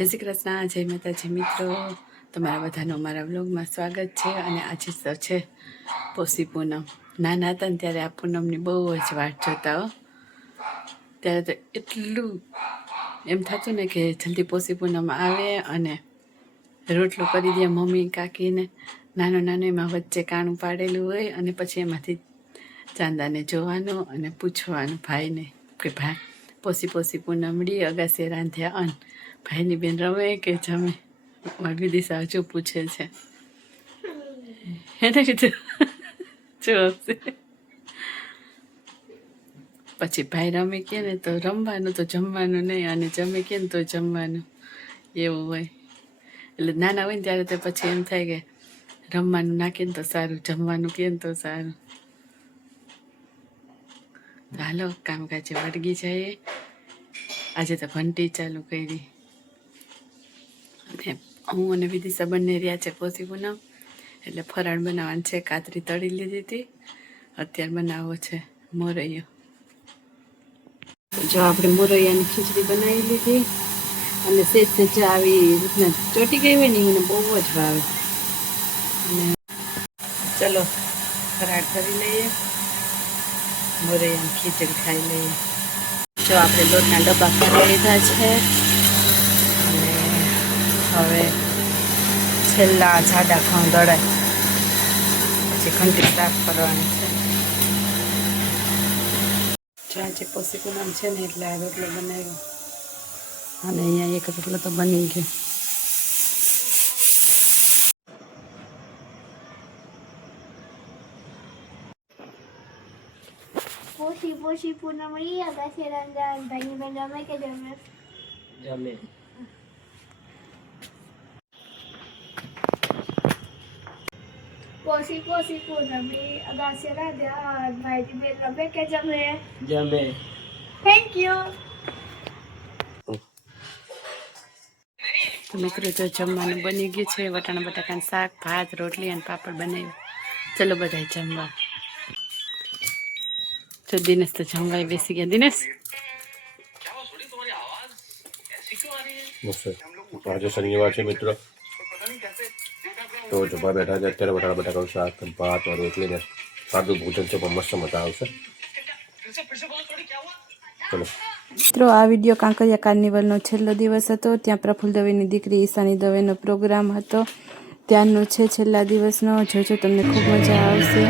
જય શ્રી કૃષ્ણ, જય માતાજી મિત્રો. તમારા બધાનું અમારા વ્લોગમાં સ્વાગત છે. અને આજે તો છે પોષી પૂનમ. નાના હતા ને ત્યારે આ પૂનમની બહુ જ વાટ જોતા હો. ત્યારે તો એટલું એમ થતું ને કે જલ્દી પોષી પૂનમ આવે અને રોટલો કરી દે મમ્મી કાકીને. નાનું એમાં વચ્ચે કાણું પાડેલું હોય અને પછી એમાંથી ચાંદાને જોવાનું અને પૂછવાનું ભાઈને કે ભાઈ પોષી પૂનમડી અગાસી રાંધ્યા અન ભાઈની બેન રમે કે જમે. મારી દિશા હજુ પૂછે છે એને કીધું જો પછી ભાઈ રમે કે ને તો રમવાનું, તો જમવાનું નહીં, અને જમે કે ને તો જમવાનું, એવું હોય. એટલે નાના હોય ને ત્યારે તો પછી એમ થાય કે રમવાનું નાખે ને તો સારું, જમવાનું કે ને તો સારું. હાલો કામકાજે વળગી જાય. આજે તો ઘંટી ચાલુ કરી અને હું અને વિદિશા બંને રહ્યા છે પોષી પૂનમ. એટલે ફરાળ બનાવવાનું છે. કાતરી તળી લીધી હતી, અત્યારે બનાવવો છે મોરૈયો. જો આપણે મોરૈયાની ખીચડી બનાવી લીધી અને સેજ આવી રીતના ચોટી ગઈ હોય ને મને બહુ જ ભાવે. અને ચલો ફરાળ કરી લઈએ, મોરૈયાની ખીચડી ખાઈ લઈએ. જો આપણે લોટના ડબ્બા કરી લીધા છે અને હવે છેલ્લા જાડા ઘઉં દળાય પછી ઘંટી સાફ કરવાની છે. જો આજે પોષી પૂનમ છે ને એટલે આ રોટલો બનાવ્યો અને અહીંયા એક રોટલો તો બની ગયો. પોષી પૂનમ અગાસી રાંધ્યા ભાઈની બેન રમે કે જમે? જમે. પોષી પૂનમ અગાસી રાંધ્યા ભાઈની બેન રમે કે જમે? જમે. Thank you. તો મિત્રો જો જમવાનું બની ગયું છે. વટાણા બટાકાનું શાક, ભાત, રોટલી અને પાપડ બનાવ્યું. ચલો બધા જમવા. તો દિનેશ તો જમવાય બેસી ગયા. દિનેશ આજે શનિવાર છે મિત્રો, તો જમવા બેઠા છે. અત્યારે વટાણા બટાકાનું શાક, ભાત અને રોટલી ને સાદું ભોજન છે, પણ મસ્ત મજા આવશે. ચલો મિત્રો, આ વિડીયો કાંકરિયા કાર્નિવલનો છેલ્લો દિવસ હતો. ત્યાં પ્રફુલ્લ દવેની દીકરી ઈશાની દવેનો પ્રોગ્રામ હતો. ત્યારનો છે છેલ્લા દિવસનો. જોજો, તમને ખૂબ મજા આવશે.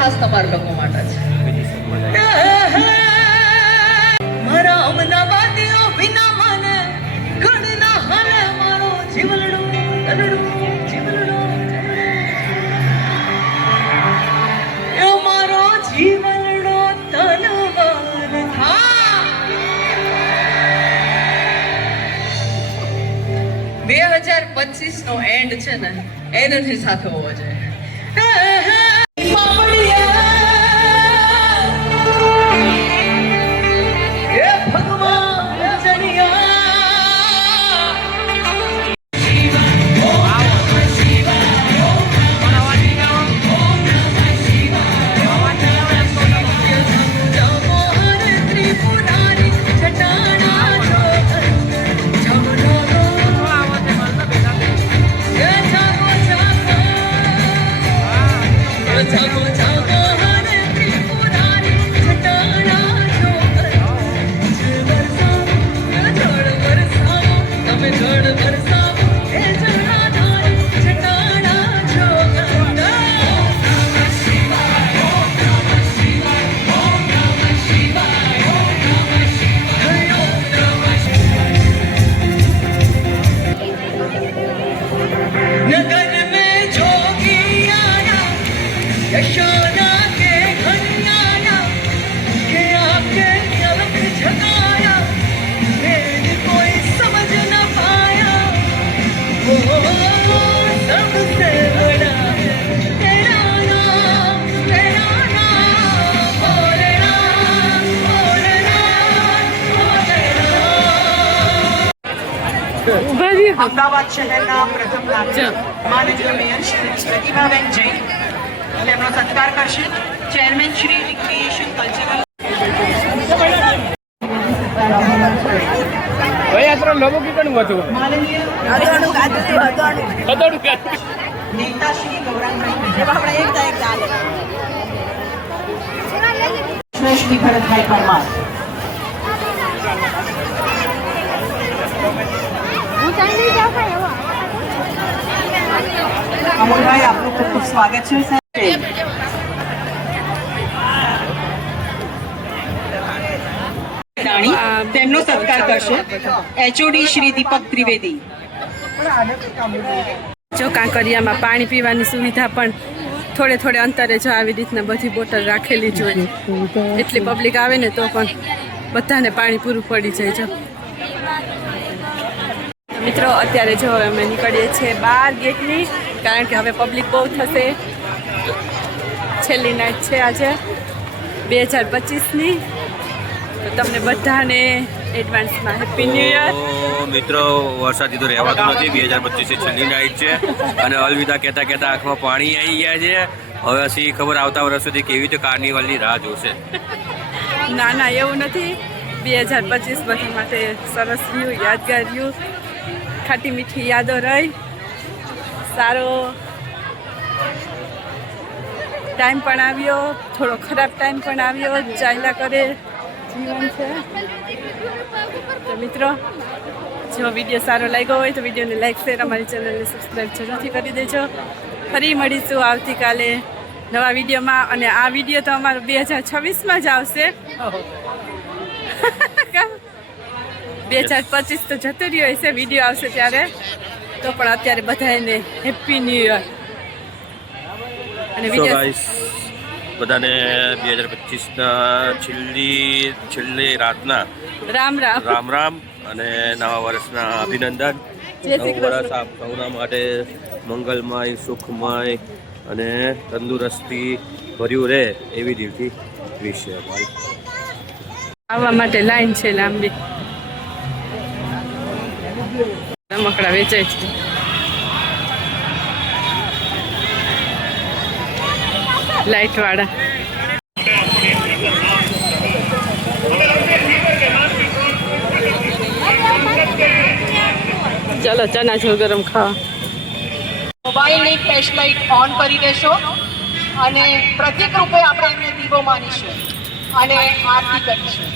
ખાસ તમારા લોકો માટે છે. મારા અમદાવાદીઓ વિના મને ઘડના હાલે મારો જીવલડો તલડો જીવલડો એ મારો જીવલડો 2025 નો એન્ડ છે ને એનર્જી સાથે હોવો જોઈએ. અમદાવાદ શહેરના પ્રથમ નાગરિક માનનીય મેયર શ્રી પ્રતિભાબેન જૈન તેમનો સત્કાર કરશે. ચેરમેન શ્રી રિક્રિએશન કલ્ચરલ માનનીય નેતા શ્રી ગૌરંગભાઈ શ્રી ભરતભાઈ પરમાર. અમોલભાઈ આપનું ખૂબ ખૂબ સ્વાગત છે. તેમનો સત્કાર કરશે એચઓડી શ્રી દીપક ત્રિવેદી. જો કાંકરિયામાં પાણી પીવાની સુવિધા પણ થોડે થોડે અંતરે જો આવી રીતના બધી બોટલ રાખેલી જોઈએ. એટલી પબ્લિક આવે ને તો પણ બધાને પાણી પૂરું પડી જાય. જો મિત્રો અત્યારે જો અમે નીકળીએ છીએ બહાર ગેટની, કારણ કે હવે પબ્લિક બહુ થશે. છેલ્લી નાઇટ છે આજે 2025ની. તો તમને બધાને એડવાન્સમાં હેપી ન્યૂ યર. મિત્રો વરસાદ તો રહેવાતો નથી. 2025 છેલ્લી નાઇટ છે અને અલવિદા કહેતા કહેતા આંખમાં પાણી આવી ગયા છે. હવે સી ખબર આવતા વર્ષ સુધી કેવી રીતે કાર્નિવલની રાહ જોશે. ના ના એવું નથી. 2025 બધા માટે સરસ રહ્યું, યાદગાર રહ્યું, ખાટી મીઠી યાદો રહી, સારો ટાઈમ પણ આવ્યો, થોડો ખરાબ ટાઈમ પણ આવ્યો. ચાલ્યા કરે જીવન છે. તો મિત્રો જો વિડીયો સારો લાગ્યો હોય તો વિડીયોને લાઈક શેર, અમારી ચેનલને સબસ્ક્રાઈબ જરૂરથી કરી દેજો. ફરી મળીશું આવતીકાલે નવા વિડીયોમાં. અને આ વિડીયો તો અમારો 2026માં જ આવશે. 2025 તો જતો રહ્યો હશે, વિડીયો આવશે ત્યારે. તો પણ અત્યારે બધાને હેપી ન્યૂ યર. અને બધાને 2025ના છેલ્લી રાતના રામ રામ રામ રામ અને નવા વર્ષના અભિનંદન. નવું વર્ષ આપ સૌના માટે મંગલમય, સુખમય અને તંદુરસ્તી ભર્યું રહે એવી દિલથી વિશ છે. આવવા માટે લાઈન છે લાંબી. રમકડા વેચાય છે. લાઈટ વાળા ચલો ચનાચોર ગરમ ખાવા. મોબાઈલની ફ્લેશ લાઇટ ઓન કરી દેશો અને પ્રત્યેક રૂપે આપણે એમને દીવો માનીશું અને આરતી કરીશું.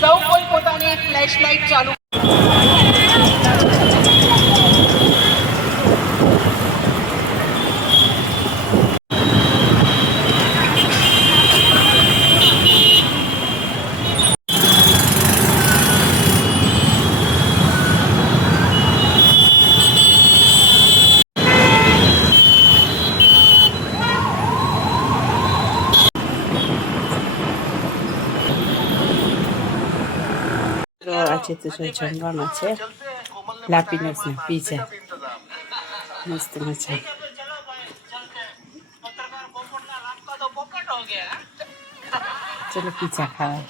સૌ કોઈ પોતાની ફ્લેશ લાઇટ ચાલુ. આજે તો જમવામાં છે લાપીનોસ ને પીઝા મસ્ત મજા. ચલો પીઝા ખાવા.